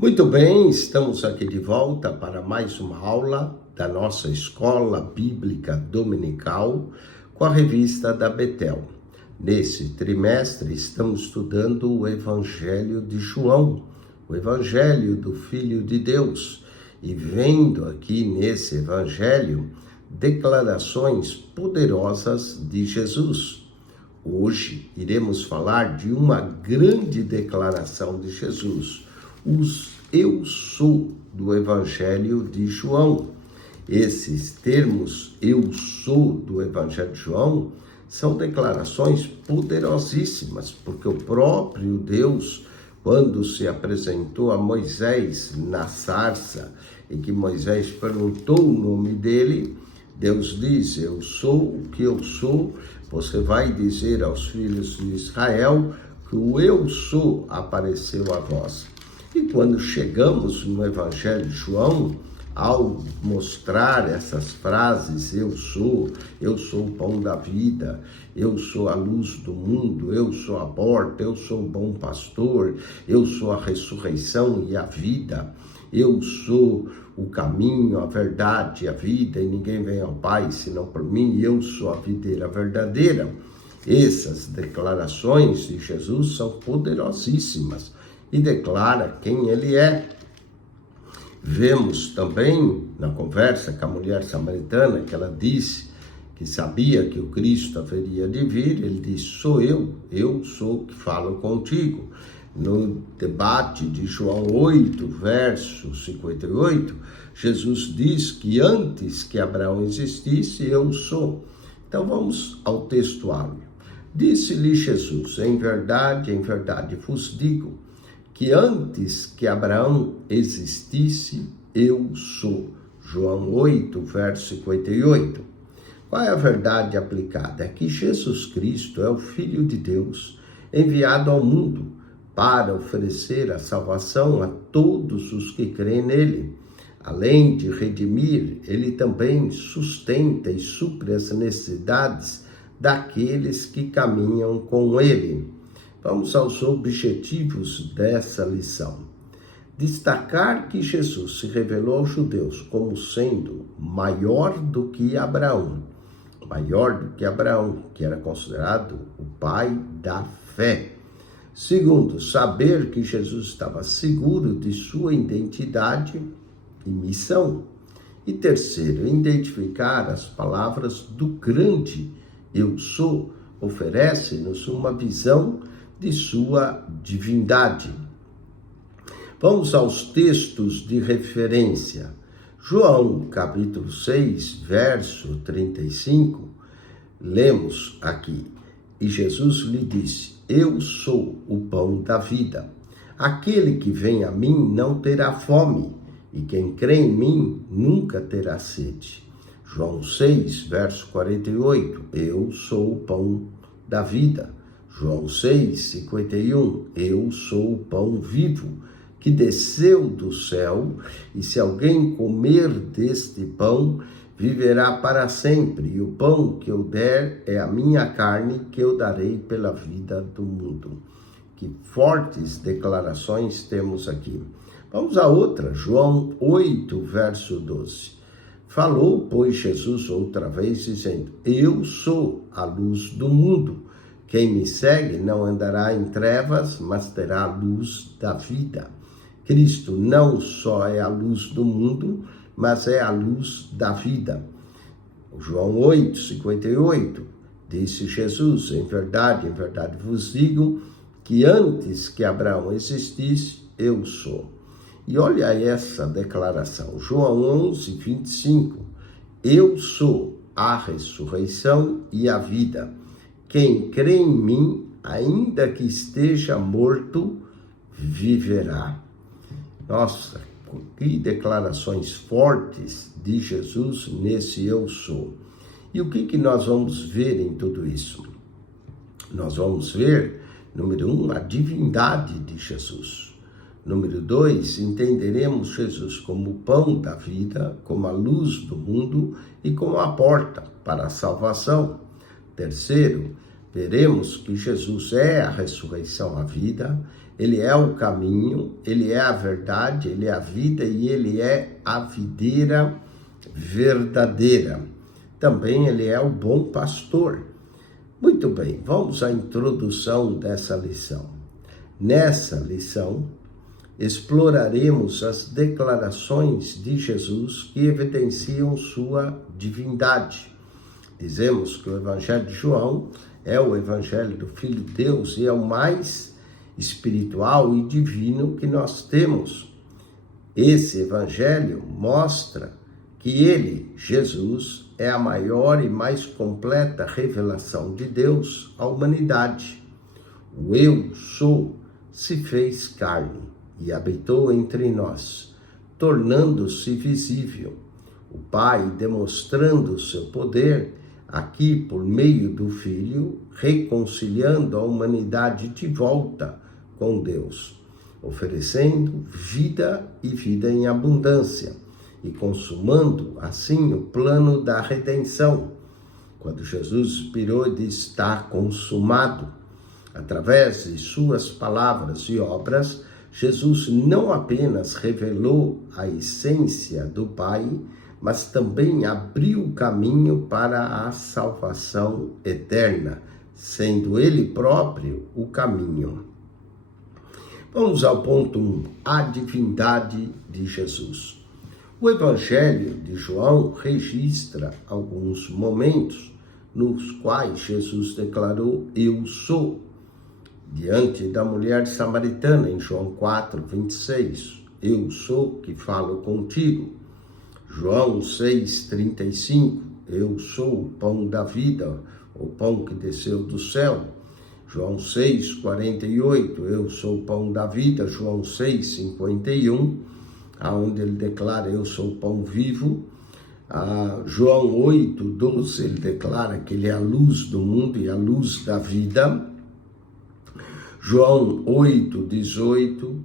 Muito bem, estamos aqui de volta para mais uma aula da nossa Escola Bíblica Dominical com a revista da Betel. Nesse trimestre estamos estudando o Evangelho de João, o Evangelho do Filho de Deus, e vendo aqui nesse Evangelho declarações poderosas de Jesus. Hoje iremos falar de uma grande declaração de Jesus, os eu sou do Evangelho de João. Esses termos eu sou do Evangelho de João são declarações poderosíssimas, porque o próprio Deus, quando se apresentou a Moisés na sarça e que Moisés perguntou o nome dele, Deus diz, eu sou o que eu sou. Você vai dizer aos filhos de Israel que o eu sou apareceu a vós. E quando chegamos no Evangelho de João, ao mostrar essas frases, eu sou o pão da vida, eu sou a luz do mundo, eu sou a porta, eu sou o bom pastor, eu sou a ressurreição e a vida, eu sou o caminho, a verdade e a vida, e ninguém vem ao Pai senão por mim, eu sou a videira verdadeira. Essas declarações de Jesus são poderosíssimas e declara quem ele é. Vemos também na conversa com a mulher samaritana que ela disse que sabia que o Cristo haveria de vir, ele disse, sou eu sou o que falo contigo. No debate de João 8, verso 58, Jesus diz que antes que Abraão existisse, eu sou. Então vamos ao textuário. Disse-lhe Jesus, em verdade vos digo, que antes que Abraão existisse, eu sou. João 8, verso 58. Qual é a verdade aplicada? É que Jesus Cristo é o Filho de Deus, enviado ao mundo para oferecer a salvação a todos os que creem nele. Além de redimir, ele também sustenta e supre as necessidades daqueles que caminham com ele. Vamos aos objetivos dessa lição. Destacar que Jesus se revelou aos judeus como sendo maior do que Abraão, que era considerado o pai da fé. Segundo, saber que Jesus estava seguro de sua identidade e missão. E terceiro, identificar as palavras do grande eu sou, oferece-nos uma visão de sua divindade. Vamos aos textos de referência. João, capítulo 6, verso 35, lemos aqui. E Jesus lhe disse, eu sou o pão da vida. Aquele que vem a mim não terá fome, e quem crê em mim nunca terá sede. João 6, verso 48, eu sou o pão da vida. João 6, 51, eu sou o pão vivo, que desceu do céu, e se alguém comer deste pão, viverá para sempre, e o pão que eu der é a minha carne, que eu darei pela vida do mundo. Que fortes declarações temos aqui. Vamos a outra, João 8, verso 12. Falou, pois, Jesus outra vez, dizendo, eu sou a luz do mundo. Quem me segue não andará em trevas, mas terá a luz da vida. Cristo não só é a luz do mundo, mas é a luz da vida. João 8, 58, disse Jesus, em verdade vos digo, que antes que Abraão existisse, eu sou. E olha essa declaração, João 11, 25, eu sou a ressurreição e a vida. Quem crê em mim, ainda que esteja morto, viverá. Nossa, que declarações fortes de Jesus nesse eu sou. E o que nós vamos ver em tudo isso? Nós vamos ver, número 1, a divindade de Jesus. Número 2, entenderemos Jesus como o pão da vida, como a luz do mundo e como a porta para a salvação. Terceiro, veremos que Jesus é a ressurreição, a vida, Ele é o caminho, ele é a verdade, ele é a vida e ele é a videira verdadeira. Também ele é o bom pastor. Muito bem, vamos à introdução dessa lição. Nessa lição, exploraremos as declarações de Jesus que evidenciam sua divindade. Dizemos que o Evangelho de João é o Evangelho do Filho de Deus e é o mais espiritual e divino que nós temos. Esse Evangelho mostra que ele, Jesus, é a maior e mais completa revelação de Deus à humanidade. O Eu Sou se fez carne e habitou entre nós, tornando-se visível. O Pai demonstrando o seu poder aqui por meio do Filho, reconciliando a humanidade de volta com Deus, oferecendo vida e vida em abundância e consumando assim o plano da redenção. Quando Jesus expirou e disse: está consumado, através de suas palavras e obras, Jesus não apenas revelou a essência do Pai, mas também abriu o caminho para a salvação eterna, sendo Ele próprio o caminho. Vamos ao ponto 1, a divindade de Jesus. O Evangelho de João registra alguns momentos nos quais Jesus declarou: eu sou. Diante da mulher samaritana, em João 4, 26, eu sou que falo contigo. João 6, 35, eu sou o pão da vida, o pão que desceu do céu. João 6, 48, eu sou o pão da vida. João 6, 51, onde ele declara: eu sou o pão vivo. João 8, 12, ele declara que ele é a luz do mundo e a luz da vida. João 8, 18,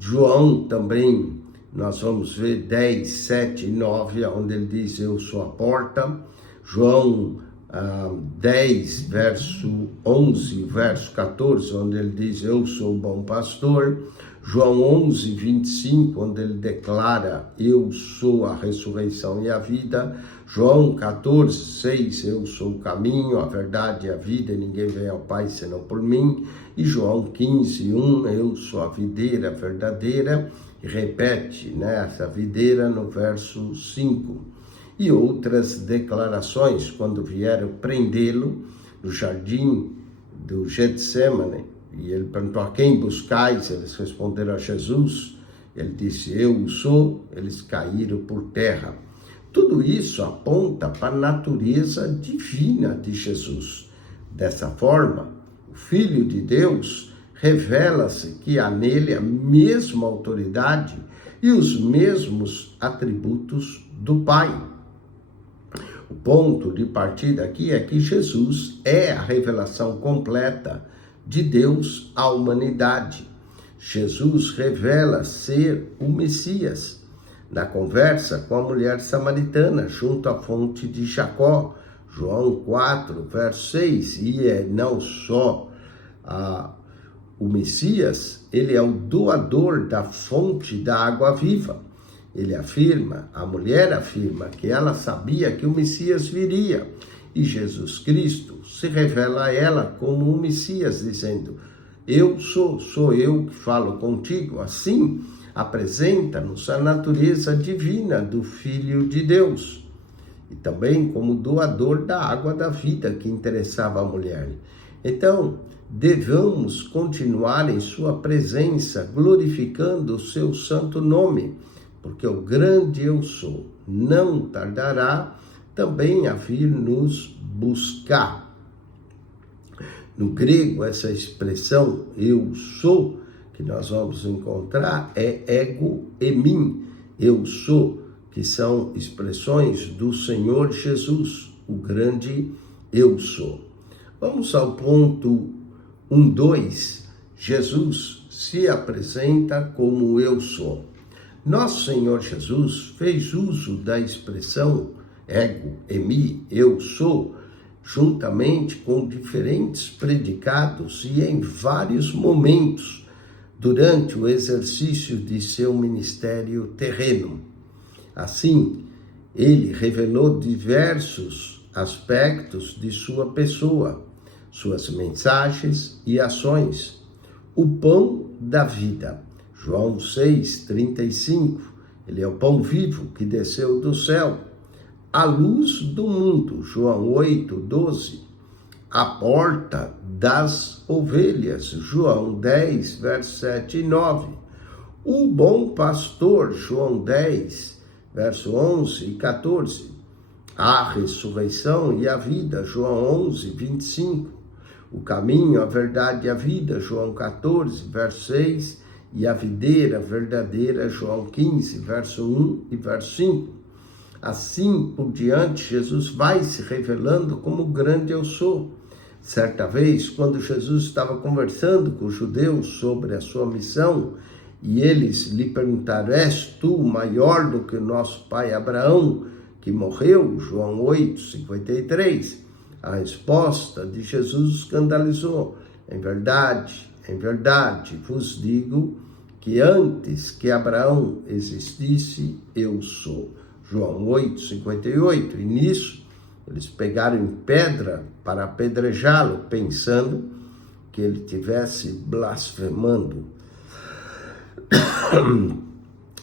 João também, nós vamos ver 10, 7 e 9, onde ele diz: eu sou a porta. João 10, verso 11, verso 14, onde ele diz: eu sou o bom pastor. João 11, 25, onde ele declara: eu sou a ressurreição e a vida. João 14, 6, eu sou o caminho, a verdade e a vida, e ninguém vem ao Pai senão por mim. E João 15, 1, eu sou a videira verdadeira, e repete essa videira no verso 5. E outras declarações, quando vieram prendê-lo no jardim do Getsêmani, e ele perguntou: a quem buscais? Eles responderam: a Jesus. Ele disse: eu o sou. Eles caíram por terra. Tudo isso aponta para a natureza divina de Jesus. Dessa forma, o Filho de Deus revela-se que há nele a mesma autoridade e os mesmos atributos do Pai. O ponto de partida aqui é que Jesus é a revelação completa de Deus à humanidade. Jesus revela ser o Messias. Na conversa com a mulher samaritana, junto à fonte de Jacó, João 4, verso 6, e é não só o Messias, ele é o doador da fonte da água viva. Ele afirma, a mulher afirma, que ela sabia que o Messias viria, e Jesus Cristo se revela a ela como o Messias, dizendo: eu sou eu que falo contigo. Assim, apresenta-nos a natureza divina do Filho de Deus, e também como doador da água da vida que interessava a mulher. Então, devemos continuar em sua presença, glorificando o seu santo nome, porque o grande eu sou não tardará também a vir nos buscar. No grego, essa expressão eu sou, que nós vamos encontrar, é ego emin, eu sou, que são expressões do Senhor Jesus, o grande eu sou. Vamos ao ponto 1.2, Jesus se apresenta como eu sou. Nosso Senhor Jesus fez uso da expressão ego eimi, eu sou, juntamente com diferentes predicados e em vários momentos durante o exercício de seu ministério terreno. Assim, ele revelou diversos aspectos de sua pessoa, suas mensagens e ações. O pão da vida, João 6:35, ele é o pão vivo que desceu do céu. A luz do mundo, João 8:12. A porta das ovelhas, João 10, versos 7 e 9. O bom pastor, João 10, verso 11 e 14. A ressurreição e a vida, João 11, 25. O caminho, a verdade e a vida, João 14, verso 6. E a videira verdadeira, João 15, verso 1 e verso 5. Assim por diante, Jesus vai se revelando como grande eu sou. Certa vez, quando Jesus estava conversando com os judeus sobre a sua missão, e eles lhe perguntaram: és tu maior do que o nosso pai Abraão, que morreu? João 8:53. A resposta de Jesus escandalizou: em verdade, vos digo que antes que Abraão existisse, eu sou. João 8:58. E nisso, eles pegaram em pedra para apedrejá-lo, pensando que ele estivesse blasfemando.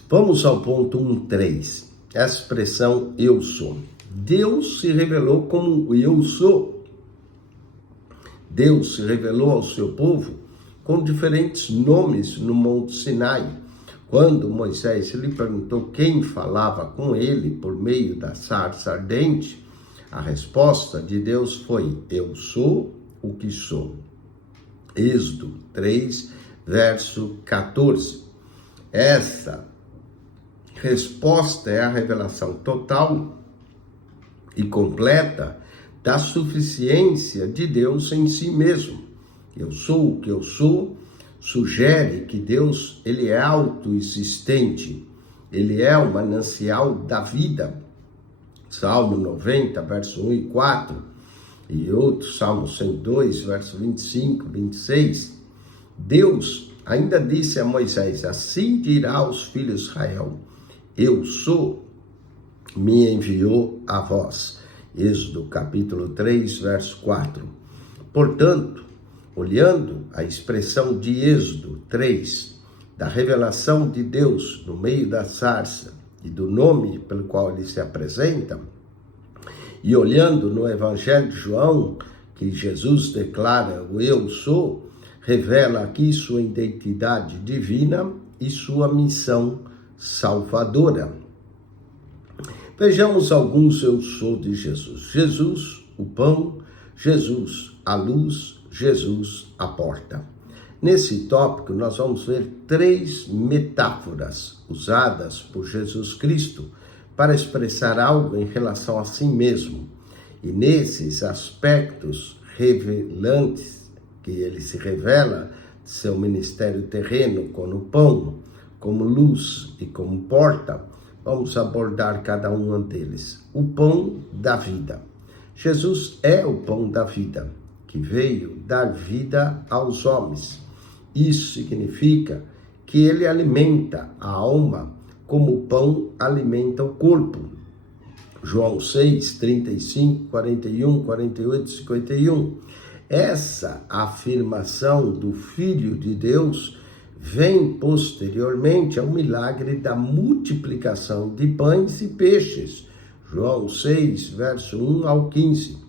Vamos ao ponto 1.3. Essa expressão eu sou. Deus se revelou como eu sou. Deus se revelou ao seu povo com diferentes nomes no Monte Sinai. Quando Moisés lhe perguntou quem falava com ele por meio da sarça ardente, a resposta de Deus foi: eu sou o que sou. Êxodo 3, verso 14. Essa resposta é a revelação total e completa da suficiência de Deus em si mesmo. Eu sou o que eu sou sugere que Deus, ele é autoexistente, ele é o manancial da vida. Salmo 90, verso 1 e 4, e outro, Salmo 102, verso 25, 26. Deus ainda disse a Moisés: assim dirá aos filhos de Israel: eu sou, me enviou a vós. Êxodo capítulo 3, verso 4. Portanto, olhando a expressão de Êxodo 3, da revelação de Deus no meio da sarça e do nome pelo qual ele se apresenta, e olhando no Evangelho de João, que Jesus declara o eu sou, revela aqui sua identidade divina e sua missão salvadora. Vejamos alguns eu sou de Jesus. Jesus, o pão; Jesus, a luz; Jesus, a porta. Nesse tópico, nós vamos ver 3 metáforas usadas por Jesus Cristo para expressar algo em relação a si mesmo. E nesses aspectos revelantes, que ele se revela de seu ministério terreno como pão, como luz e como porta, vamos abordar cada um deles. O pão da vida. Jesus é o pão da vida, que veio dar vida aos homens. Isso significa que ele alimenta a alma como o pão alimenta o corpo. João 6, 35, 41, 48, 51. Essa afirmação do Filho de Deus vem posteriormente ao milagre da multiplicação de pães e peixes. João 6, verso 1 ao 15.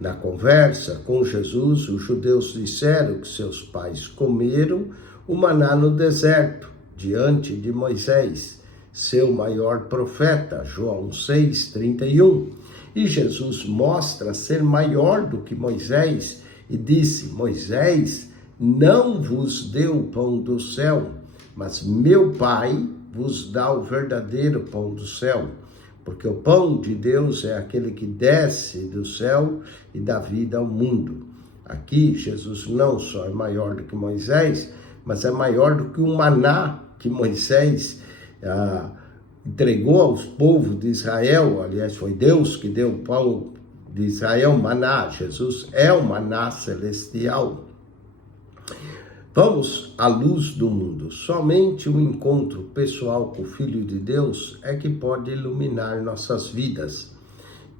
Na conversa com Jesus, os judeus disseram que seus pais comeram o maná no deserto, diante de Moisés, seu maior profeta. João 6, 31. E Jesus mostra ser maior do que Moisés e disse: Moisés não vos deu o pão do céu, mas meu Pai vos dá o verdadeiro pão do céu. Porque o pão de Deus é aquele que desce do céu e dá vida ao mundo. Aqui, Jesus não só é maior do que Moisés, mas é maior do que o maná que Moisés entregou aos povos de Israel. Aliás, foi Deus que deu o pão de Israel, maná. Jesus é o maná celestial. Vamos à luz do mundo. Somente o encontro pessoal com o Filho de Deus é que pode iluminar nossas vidas.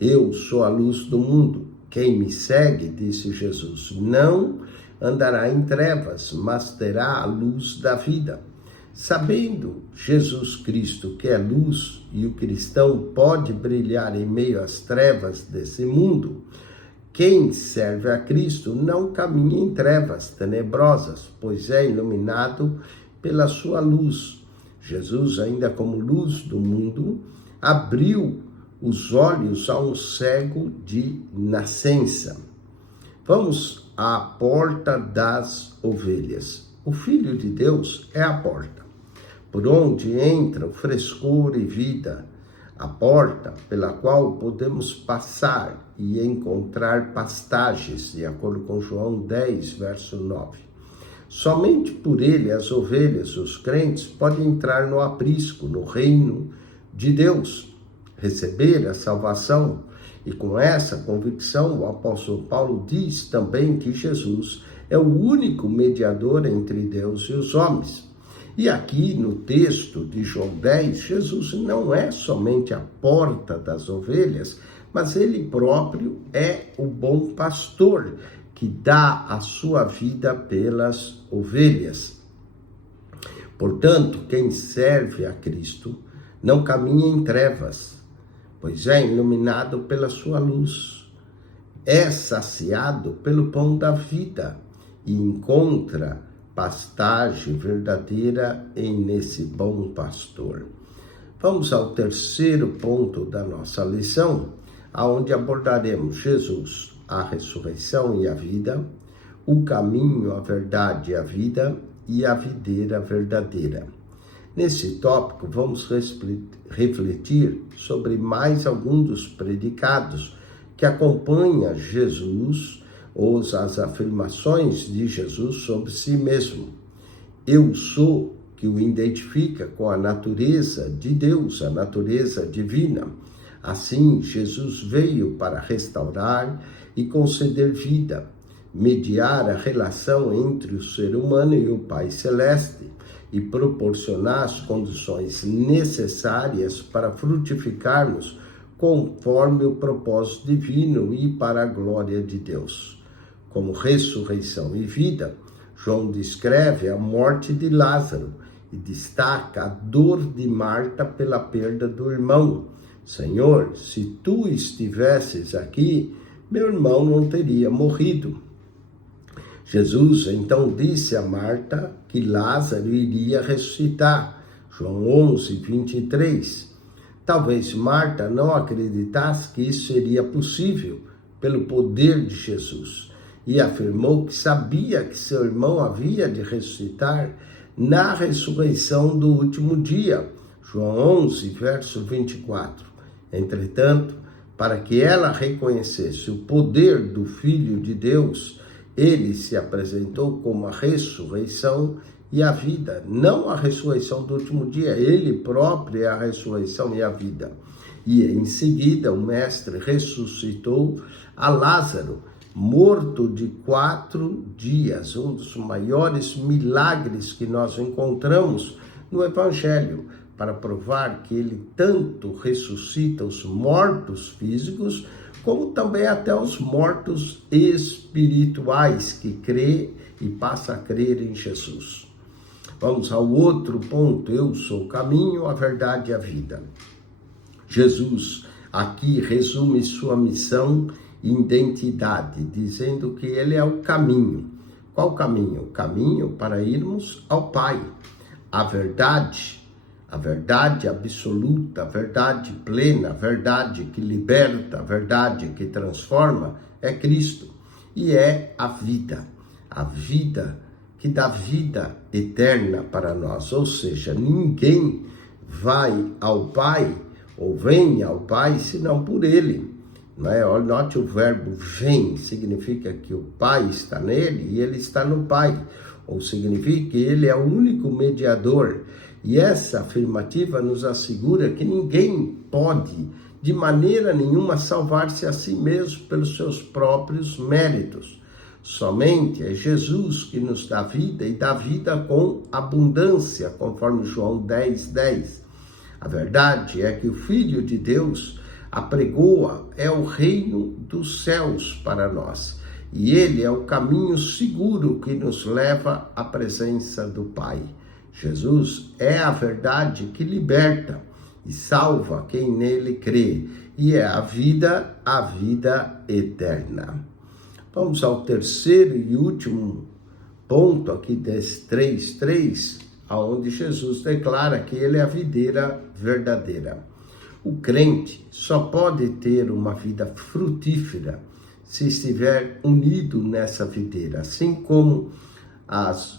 Eu sou a luz do mundo. Quem me segue, disse Jesus, não andará em trevas, mas terá a luz da vida. Sabendo Jesus Cristo que é luz e o cristão pode brilhar em meio às trevas desse mundo, quem serve a Cristo não caminha em trevas tenebrosas, pois é iluminado pela sua luz. Jesus, ainda como luz do mundo, abriu os olhos a um cego de nascença. Vamos à porta das ovelhas. O Filho de Deus é a porta, por onde entra o frescor e vida, a porta pela qual podemos passar e encontrar pastagens, de acordo com João 10, verso 9. Somente por ele as ovelhas, os crentes, podem entrar no aprisco, no reino de Deus, receber a salvação. E com essa convicção, o apóstolo Paulo diz também que Jesus é o único mediador entre Deus e os homens. E aqui no texto de João 10, Jesus não é somente a porta das ovelhas, mas ele próprio é o bom pastor que dá a sua vida pelas ovelhas. Portanto, quem serve a Cristo não caminha em trevas, pois é iluminado pela sua luz, é saciado pelo pão da vida e encontra pastagem verdadeira nesse bom pastor. Vamos ao terceiro ponto da nossa lição, aonde abordaremos Jesus, a ressurreição e a vida, o caminho, a verdade e a vida e a videira verdadeira. Nesse tópico, vamos refletir sobre mais alguns dos predicados que acompanham Jesus, ou as afirmações de Jesus sobre si mesmo. Eu sou, que o identifica com a natureza de Deus, a natureza divina. Assim, Jesus veio para restaurar e conceder vida, mediar a relação entre o ser humano e o Pai Celeste e proporcionar as condições necessárias para frutificarmos conforme o propósito divino e para a glória de Deus. Como ressurreição e vida, João descreve a morte de Lázaro e destaca a dor de Marta pela perda do irmão. Senhor, se tu estivesses aqui, meu irmão não teria morrido. Jesus então disse a Marta que Lázaro iria ressuscitar. João 11, 23. Talvez Marta não acreditasse que isso seria possível pelo poder de Jesus e afirmou que sabia que seu irmão havia de ressuscitar na ressurreição do último dia. João 11, verso 24. Entretanto, para que ela reconhecesse o poder do Filho de Deus, ele se apresentou como a ressurreição e a vida, não a ressurreição do último dia, ele próprio é a ressurreição e a vida. E em seguida o Mestre ressuscitou a Lázaro, morto de 4 dias, um dos maiores milagres que nós encontramos no Evangelho, para provar que ele tanto ressuscita os mortos físicos, como também até os mortos espirituais que crê e passa a crer em Jesus. Vamos ao outro ponto, eu sou o caminho, a verdade e a vida. Jesus aqui resume sua missão e identidade, dizendo que ele é o caminho. Qual caminho? O caminho para irmos ao Pai. A verdade absoluta, a verdade plena, a verdade que liberta, a verdade que transforma, é Cristo. E é a vida que dá vida eterna para nós. Ou seja, ninguém vai ao Pai ou vem ao Pai senão por Ele. Não é? Note o verbo vem, significa que o Pai está nele e ele está no Pai. Ou significa que ele é o único mediador. E essa afirmativa nos assegura que ninguém pode, de maneira nenhuma, salvar-se a si mesmo pelos seus próprios méritos. Somente é Jesus que nos dá vida e dá vida com abundância, conforme João 10:10. A verdade é que o Filho de Deus apregoa é o reino dos céus para nós. E ele é o caminho seguro que nos leva à presença do Pai. Jesus é a verdade que liberta e salva quem nele crê. E é a vida eterna. Vamos ao terceiro e último ponto aqui desse 3:3, onde Jesus declara que ele é a videira verdadeira. O crente só pode ter uma vida frutífera se estiver unido nessa videira, assim como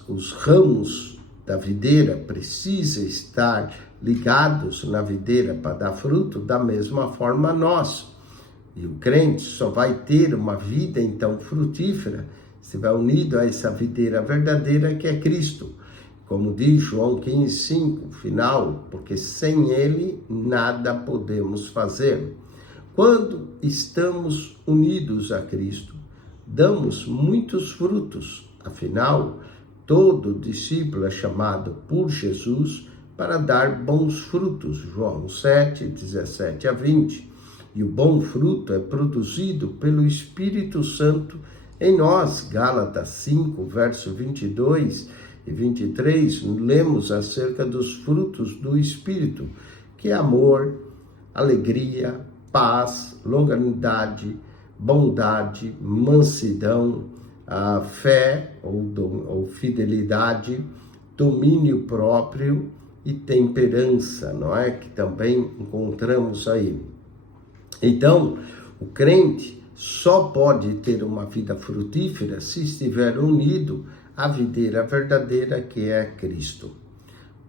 os ramos da videira precisam estar ligados na videira para dar fruto, da mesma forma nós. E o crente só vai ter uma vida, então, frutífera, se estiver unido a essa videira verdadeira que é Cristo. Como diz João 15:5, final, porque sem ele nada podemos fazer. Quando estamos unidos a Cristo, damos muitos frutos. Afinal, todo discípulo é chamado por Jesus para dar bons frutos. João 7:17-20. E o bom fruto é produzido pelo Espírito Santo em nós. Gálatas 5, verso 22 e 23, lemos acerca dos frutos do Espírito, que é amor, alegria, paz, longanimidade, bondade, mansidão, a fé ou fidelidade, domínio próprio e temperança, não é? Que também encontramos aí. Então, o crente só pode ter uma vida frutífera se estiver unido à videira verdadeira que é Cristo.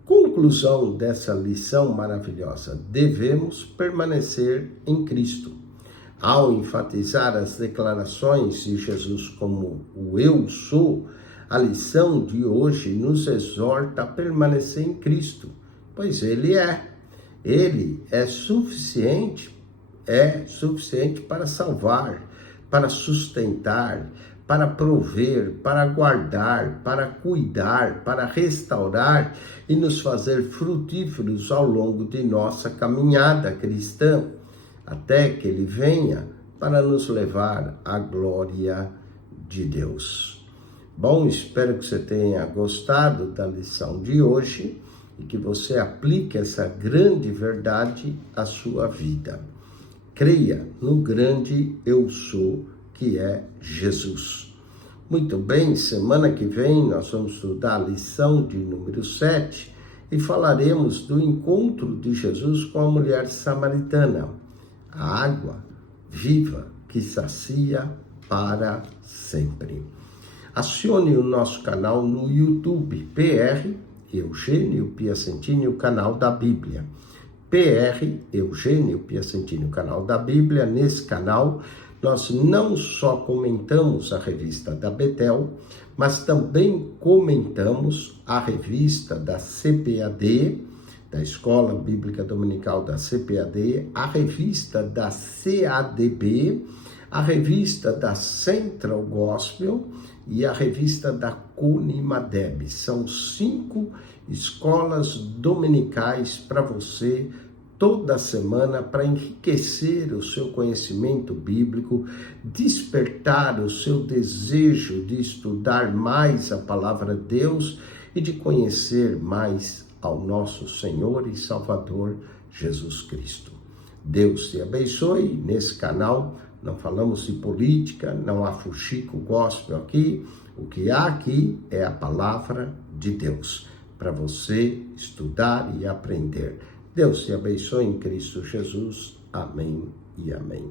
Conclusão dessa lição maravilhosa: devemos permanecer em Cristo. Ao enfatizar as declarações de Jesus como o eu sou, a lição de hoje nos exorta a permanecer em Cristo, pois Ele é suficiente para salvar, para sustentar, para prover, para guardar, para cuidar, para restaurar e nos fazer frutíferos ao longo de nossa caminhada cristã, até que Ele venha para nos levar à glória de Deus. Bom, espero que você tenha gostado da lição de hoje e que você aplique essa grande verdade à sua vida. Creia no grande eu sou, que é Jesus. Muito bem, semana que vem nós vamos estudar a lição de número 7 e falaremos do encontro de Jesus com a mulher samaritana, a água viva que sacia para sempre. Acione o nosso canal no YouTube, PR Eugênio Piacentini, o canal da Bíblia. PR Eugênio Piacentini, o canal da Bíblia. Nesse canal, nós não só comentamos a revista da Betel, mas também comentamos a revista da CPAD, da Escola Bíblica Dominical da CPAD, a revista da CADB, a revista da Central Gospel e a revista da Cunimadeb. São 5 escolas dominicais para você toda semana, para enriquecer o seu conhecimento bíblico, despertar o seu desejo de estudar mais a palavra de Deus e de conhecer mais ao nosso Senhor e Salvador Jesus Cristo. Deus te abençoe. Nesse canal não falamos de política, não há fuxico gospel aqui. O que há aqui é a palavra de Deus, para você estudar e aprender. Deus te abençoe em Cristo Jesus. Amém e amém.